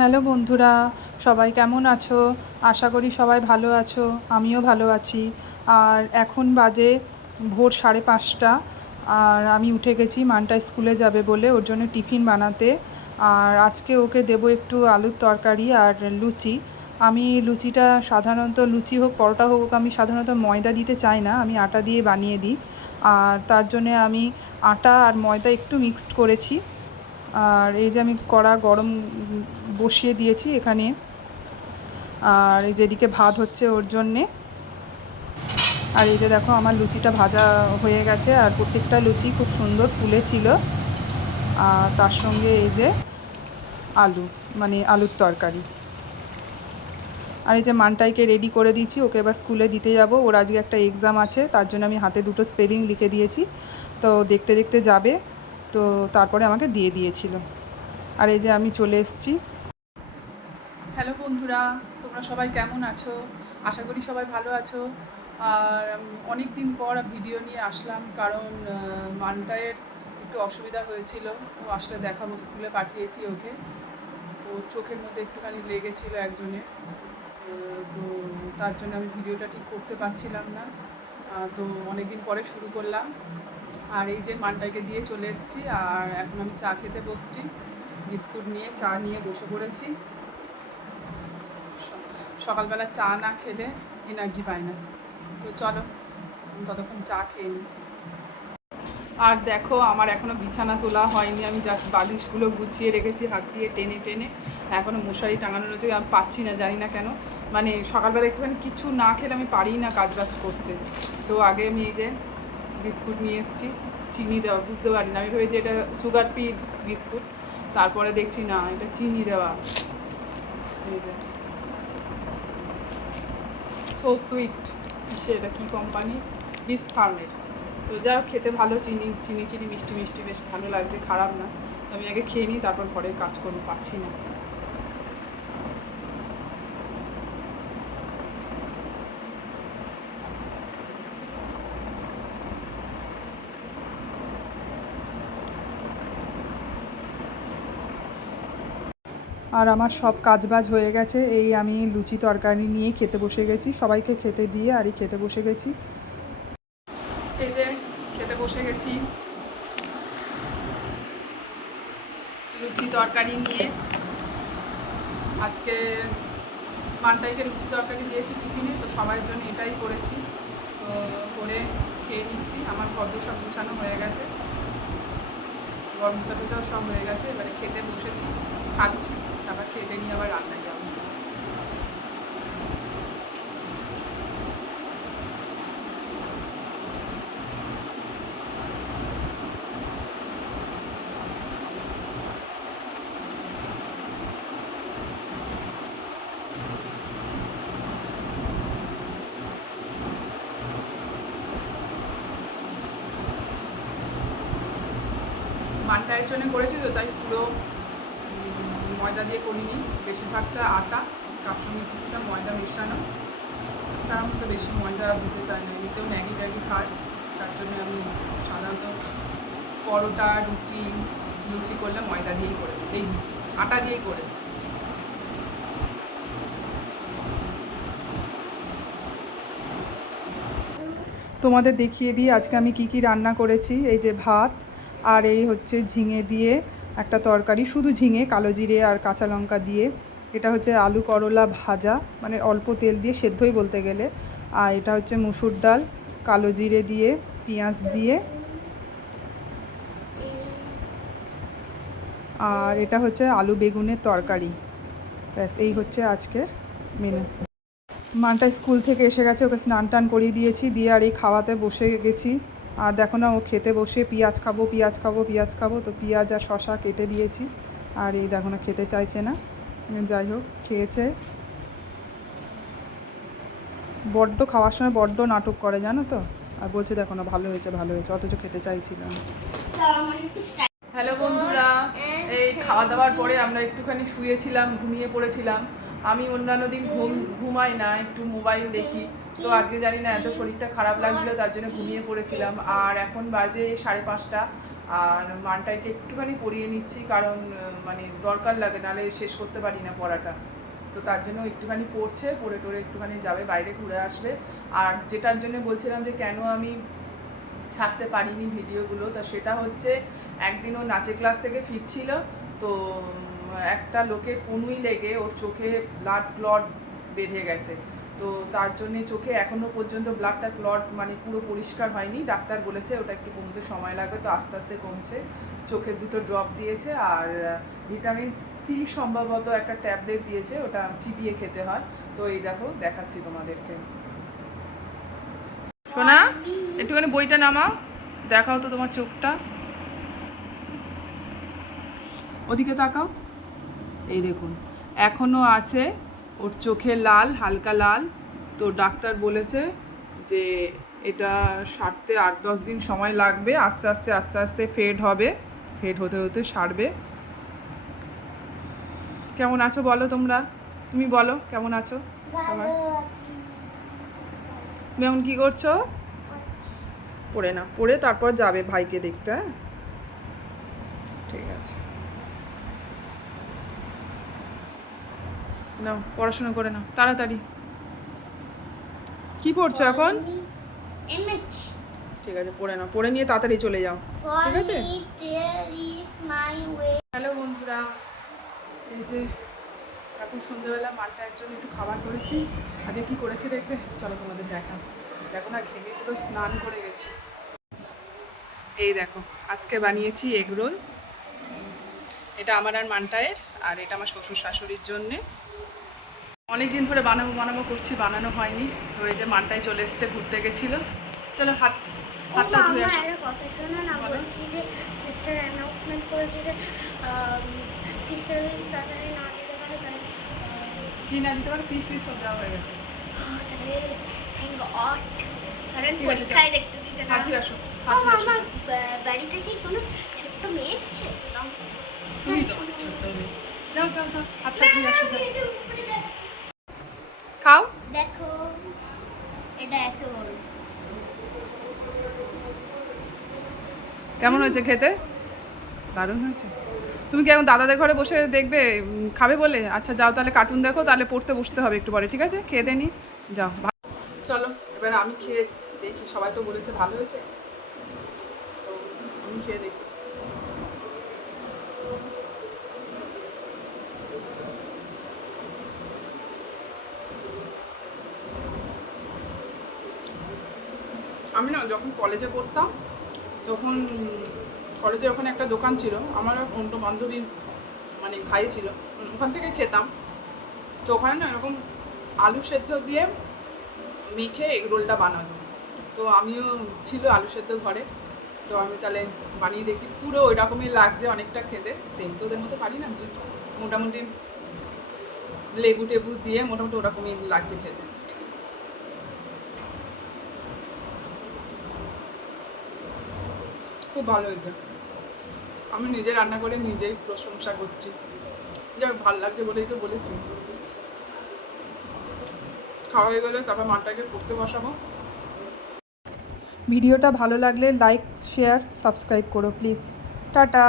Hello বন্ধুরা, সবাই কেমন আছো? আশা করি সবাই ভালো আছো। আমিও ভালো আছি। আর এখন বাজে ভোর 5:30। আর আমি উঠে গেছি মানটা স্কুলে যাবে বলে ওর জন্য টিফিন বানাতে। আর আজকে ওকে দেবো একটু আলুর তরকারি আর লুচি। আমি লুচিটা সাধারণত লুচি হোক পরোটা হোক আমি সাধারণত ময়দা দিতে চাই না, আমি আটা দিয়ে বানিয়ে দিই। আর তার জন্যে আমি আটা আর ময়দা একটু মিক্সড করেছি। আর এই যে আমি কড়া গরম বসিয়ে দিয়েছি এখানে। আর এই যেদিকে ভাত হচ্ছে ওর জন্যে। আর এই যে দেখো আমার লুচিটা ভাজা হয়ে গেছে আর প্রত্যেকটা লুচি খুব সুন্দর ফুলেছিল। আর তার সঙ্গে এই যে আলু, মানে আলুর তরকারি। আর এই যে মানটাইকে রেডি করে দিয়েছি, ওকে এবার স্কুলে দিতে যাব। ওর আজকে একটা এক্সাম আছে, তার জন্য আমি হাতে দুটো স্পেলিং লিখে দিয়েছি। তো দেখতে দেখতে যাবে, তো তারপরে আমাকে দিয়ে দিয়েছিল। আর এই যে আমি চলে এসেছি। হ্যালো বন্ধুরা, তোমরা সবাই কেমন আছো? আশা করি সবাই ভালো আছো। আর অনেক দিন পর ভিডিও নিয়ে আসলাম, কারণ মানটায়ের একটু অসুবিধা হয়েছিল। ও আসলে দেখাবো, স্কুলে পাঠিয়েছি ওকে। তো চোখের মধ্যে একটুখানি লেগেছিল একজনের। তো তার জন্য আমি ভিডিওটা ঠিক করতে পারছিলাম না। তো অনেক দিন পরে শুরু করলাম। আর এই যে মানটাইকে দিয়ে চলে এসেছি। আর এখন আমি চা খেতে বসছি, বিস্কুট নিয়ে চা নিয়ে বসে পড়েছি। সকালবেলা চা না খেলে এনার্জি পাই না। তো চলো ততক্ষণ চা খেয়ে নিই। আর দেখো, আমার এখনও বিছানা তোলা হয়নি। আমি জাস্ট বালিশগুলো গুছিয়ে রেখেছি হাত দিয়ে টেনে টেনে। এখনও মশারি টাঙানো রয়েছে, আমি পাচ্ছি না, জানি না কেন। মানে সকালবেলা একটুখানি কিছু না খেলে আমি পারি না কাজ বাজ করতে। তো আগে আমি এই যে বিস্কুট নিয়ে এসেছি, চিনি দেওয়া, বুঝতে পারি না, আমি ভেবেছি এটা সুগার ফ্রি বিস্কুট। তারপরে দেখছি না, এটা চিনি দেওয়া। এই যে সো সুইট, সেটা কী কোম্পানি, বিস ফার্মের। তো যা খেতে ভালো, চিনি চিনি চিনি মিষ্টি মিষ্টি, বেশ ভালো লাগছে, খারাপ না। আমি আগে খেয়ে নিই, তারপর ঘরের কাজ করবো, পাচ্ছি না। আর আমার সব কাজবাজ হয়ে গেছে, এই আমি লুচি তরকারি নিয়ে খেতে বসে গেছি, সবাইকে খেতে দিয়ে আর খেতে বসে গেছি। এই যে খেতে বসে গেছি লুচি তরকারি নিয়ে। আজকে মানটাইকে লুচি তরকারি দিয়েছি টিফিনে, তো সবার জন্য এটাই করেছি। তো করে খেয়ে নিচ্ছি। আমার ঘর সব গুছানো হয়ে গেছে, ঘর মোছা টোছাও সব হয়ে গেছে। এবারে খেতে বসেছি, খাচ্ছি, তারপর খেতে নিয়ে আবার রান্নায় যাবো। মানটায়ের জন্য করেছি তো, তাই পুরো ময়দা দিয়ে করিনি, বেশিরভাগটা আটা, তার সঙ্গে কিছুটা ময়দা মেশানো। তার মধ্যে বেশি ময়দা দিতে চাই না, এমনিতেও ম্যাগি ট্যাগি খায়। তার জন্য আমি সাধারণত পরোটা, রুটি, লুচি করলে ময়দা দিয়েই করে দিই, এই আটা দিয়েই করে দিই। তোমাদের দেখিয়ে দিই আজকে আমি কি কি রান্না করেছি। এই যে ভাত, আর এই হচ্ছে ঝিঙে দিয়ে একটা তরকারি, শুধু ঝিঙে, কালো জিরে আর কাঁচা লঙ্কা দিয়ে। এটা হচ্ছে আলু করলা ভাজা, মানে অল্প তেল দিয়ে সেদ্ধই বলতে গেলে। আর এটা হচ্ছে মুসুর ডাল, কালো জিরে দিয়ে, পেঁয়াজ দিয়ে। আর এটা হচ্ছে আলু বেগুনের তরকারি। ব্যাস, এই হচ্ছে আজকের মেনু। মানটা স্কুল থেকে এসে গেছে, ওকে স্নান টান করিয়ে দিয়েছি, দিয়ে আর এই খাওয়াতে বসে গেছি। আর দেখো না, ও খেতে বসে পেঁয়াজ খাবো পেঁয়াজ খাবো পেঁয়াজ খাবো, তো পেঁয়াজ আর শশা কেটে দিয়েছি। আর এই দেখো না, খেতে চাইছে না। যাই হোক, খেয়েছে। বড্ড খাওয়ার সময় বড্ড নাটক করে, জানো তো। আর বলছে দেখো না, ভালো হয়েছে ভালো হয়েছে, অথচ খেতে চাইছিল না। হ্যালো বন্ধুরা, এই খাওয়া দাওয়ার পরে আমরা একটুখানি শুয়েছিলাম, ঘুমিয়ে পড়েছিলাম। আমি অন্যান্য দিন ঘুমাই না, একটু মোবাইল দেখি। তো আজকে জানি না এত শরীরটা খারাপ লাগছিলো, তার জন্য ঘুমিয়ে পড়েছিলাম। আর এখন বাজে 5:30। আর মানটাইকে একটুখানি পড়িয়ে নিচ্ছি, কারণ মানে দরকার লাগে, নাহলে শেষ করতে পারি না পড়াটা। তো তার জন্য একটুখানি পড়ছে, পড়ে টোরে একটুখানি যাবে, বাইরে ঘুরে আসবে। আর যেটার জন্য বলছিলাম যে কেন আমি ছাড়তে পারিনি ভিডিওগুলো, তা সেটা হচ্ছে একদিন ও নাচের ক্লাস থেকে ফিরছিল, তো একটা লোকের কনুই লেগে ওর চোখে ব্লাড ক্লট বেঁধে গেছে। তো তার জন্যে চোখে এখনও পর্যন্ত ব্লাডটা ক্লট মানে পুরো পরিষ্কার হয়নি। ডাক্তার বলেছে ওটা একটু কমতে সময় লাগবে, তো আস্তে আস্তে কমছে। চোখের 2টো ড্রপ দিয়েছে, আর ভিটামিন সি সম্ভবত একটা ট্যাবলেট দিয়েছে, ওটা চিবিয়ে খেতে হয়। তো এই দেখো দেখাচ্ছি তোমাদেরকে। শোনা, একটুখানি বইটা নামাও, দেখাও তো তোমার চোখটা, ওদিকে তাকাও। এই দেখুন এখনও আছে ওর চোখে লাল, হালকা লাল। তো ডাক্তার বলেছে যে এটা সারতে 8-10 দিন সময় লাগবে, আস্তে আস্তে আস্তে আস্তে ফেড হবে, ফেড হতে হতে সারবে। কেমন আছো বলো তোমরা, তুমি বলো কেমন আছো সবাই। তুমি এখন কী করছো? পড়ে না, পড়ে তারপর যাবে ভাইকে দেখতে। হ্যাঁ ঠিক আছে, নাও পড়াশোনা করে নাও তাড়াতাড়ি। কি পড়ছো এখন? ঠিক আছে, পড়ে নাও, পড়ে নিয়ে তাড়াতাড়ি চলে যাও, ঠিক আছে? হ্যালো বন্ধুরা, এই যে এখন সন্ধ্যেবেলা মানটার জন্য একটু খাবার করেছি। আজকে কী করেছি দেখবে, চলো তোমাদের দেখান। দেখো না, ঘেমে পুরো স্নান করে গেছি। এই দেখো আজকে বানিয়েছি এগ রোল। এটা আমার আর মানটায়ের, আর এটা আমার শ্বশুর শাশুড়ির জন্যে। অনেকদিন ধরে বানাবো বানাবো করছি, বানানো হয়নি। তো এই যে মানটাই চলে এসছে, ঘুরতে গেছিলো। চলো হাতটা ধুয়ে আসো। কথা শোনো না, বলছি যে সিস্টার অ্যানাউন্সমেন্ট করেছে যে সিস্টার তাড়াতাড়ি না দিতে পারে, তাহলে কি না দিতে পারে, পিস সব দেওয়া হয়ে গেছে। তাহলে থ্যাংক গড, কারণ পরীক্ষায় দেখতে দিতে না। হাত ধুয়ে আসো। আমার বাড়িতে কি কোনো ছোট্ট মেয়ে এসছে? তুমি তো ছোট্ট মেয়ে। যাও যাও যাও, হাতটা ধুয়ে আসো। খাও। দেখো এটা এত বড়। কেমন হয়েছে খেতে? দারুণ হয়েছে। তুমি কি এখন দাদাদের ঘরে বসে দেখবে, খাবে বলে? আচ্ছা যাও তাহলে, কার্টুন দেখো, তাহলে পড়তে বসতে হবে একটু পরে, ঠিক আছে? খেয়ে দেনি, যাও। চলো এবার আমি খেয়ে দেখি, সবাই তো বলেছে ভালো হয়েছে, তো আমি খেয়ে দেখি। আমি না যখন কলেজে পড়তাম, তখন কলেজের ওখানে একটা দোকান ছিল, আমার অন্য বান্ধবী মানে খাইয়েছিল, ওখান থেকে খেতাম। তো ওখানে না এরকম আলু সেদ্ধ দিয়ে মেখে এগ রোলটা বানাতো। তো আমিও ছিল আলু সেদ্ধ ঘরে, তো আমি তাহলে বানিয়ে দেখি। পুরো ওই রকমই লাগছে অনেকটা খেতে, সেম তো ওদের মতো পারি না, মোটামুটি লেবু টেবু দিয়ে মোটামুটি ওরকমই লাগছে খেতে। খুব ভালো হয়েছে। আমি নিজে রান্না করে নিজেই প্রশংসা করছি, যে আমি ভালো লাগছে বলেই তো বলেছি। খাওয়া হয়ে গেলে তারপর মাটাকে পড়তে বসাবো। ভিডিওটা ভালো লাগলে লাইক, শেয়ার, সাবস্ক্রাইব করো প্লিজ। টাটা।